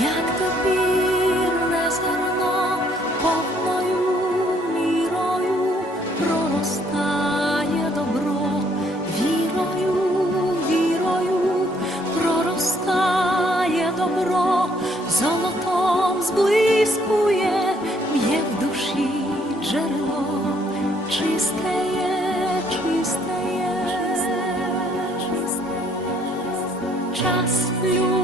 як добірне зерно повною мірою проростає добро, вірою, вірою, проростає добро, золотом зблискує, б'є в душі джерело, чисте є, чисте є, чисте є.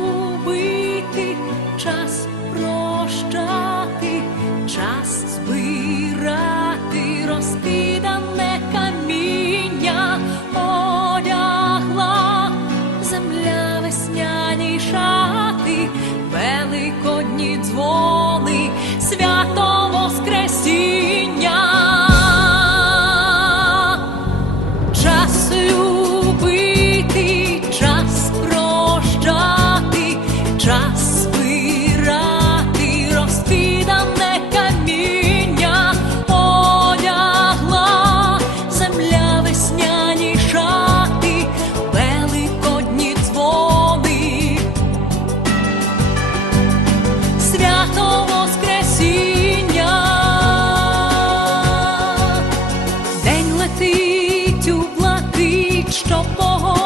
мішати великодні дзвони. що погоди.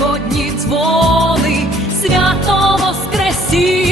сьогодні дзвони свято Воскресіння.